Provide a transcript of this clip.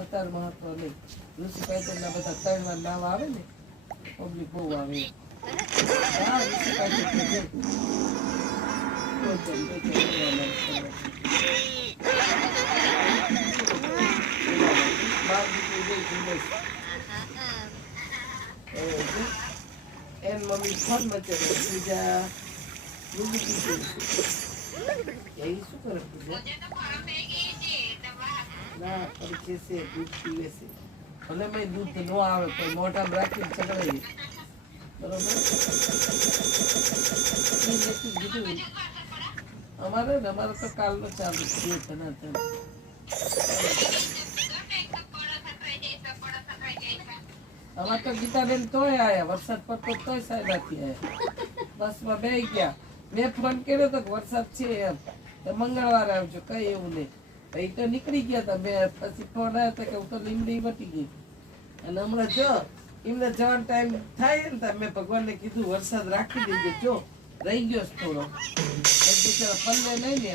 અત્યારે મહત્વ નહીં. ઋષિ પાયતનના બધા 3 વાર નામ આવે ને, પબ્લિક બહુ આવે. હા, ઋષિ પાયતન તો છે. એન મમ્મી ફોન મચે બીજા બીજું શું એ શું કરે પૂજા ના પછી છે દૂધ પીવે છે ભલે મેં દૂધ ન આવે પણ મોઢામાં રાખીને ચડાવી બરોબર અમારે ને અમારે તો કાલનો ચાલુ થયો ધનાધન અમારે તો ગીતાબેન તોય આયા વરસાદ પડતો તોય સાહેબ નથી આયા બસમાં બેસી ગયા મેં ફોન કર્યો તો વરસાદ છે એમ તો મંગળવારે આવજો કઈ એવું નહીં એ તો નીકળી ગયા હતા મેં પછી ફોન આવ્યો તો કે હું તો લીમડી વટી ગઈ અને હમણાં જો એમને જવાનો ટાઈમ થાય ને મેં ભગવાનને કીધું વરસાદ રાખી દેજો જો રહી ગયો થોડો બિચારા પલ્લે નહીં ને